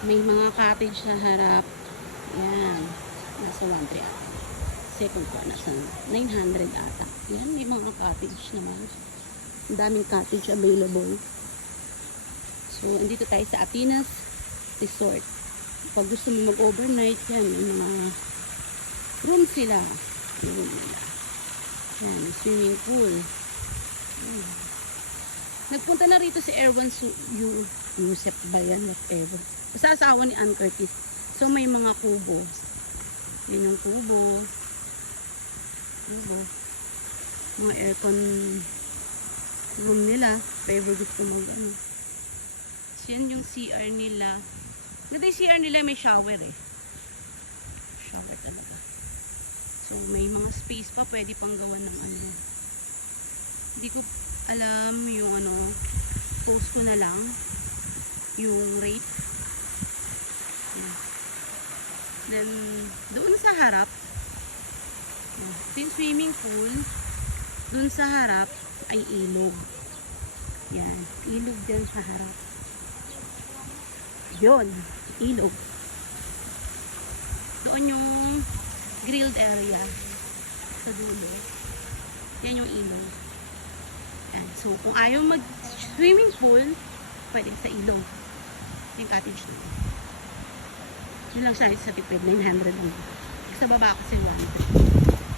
May mga cottage sa harap. Yan. Nasa 1,300 ata. Second floor, nasa 900 ata. Yan, may mga cottage naman. Ang daming cottage available. So, andito tayo sa Atenas Resort. Pag gusto mo mag-overnight, yan, may mga room sila. Yan, swimming pool. Yan. Nagpunta na rito si Erwan Yusef ba yan? Whatever. Basta asawa ni Ann Curtis. So, may mga kubo. Yan yung kubo. Kubo. Mga aircon room nila. Favor gusto mo ano. So, yan yung CR nila. Ganda yung CR nila, may shower eh. Shower talaga. So, may mga space pa. Pwede pang gawa ng ano. Hindi ko alam yung ano. Post ko na lang. Yung rate. Yeah. Then, doon sa harap. Ito yung swimming pool. Doon sa harap ay ilog. Yan. Ilog dyan sa harap. Yun. Ilog. Doon yung grilled area. Sa dulo. Yan yung ilog. Yan. So, kung ayaw mag-swimming pool, pwede sa ilog. Yung cottage na. Yun lang siya sa tipid. 900 lang. Sa baba kasi 1.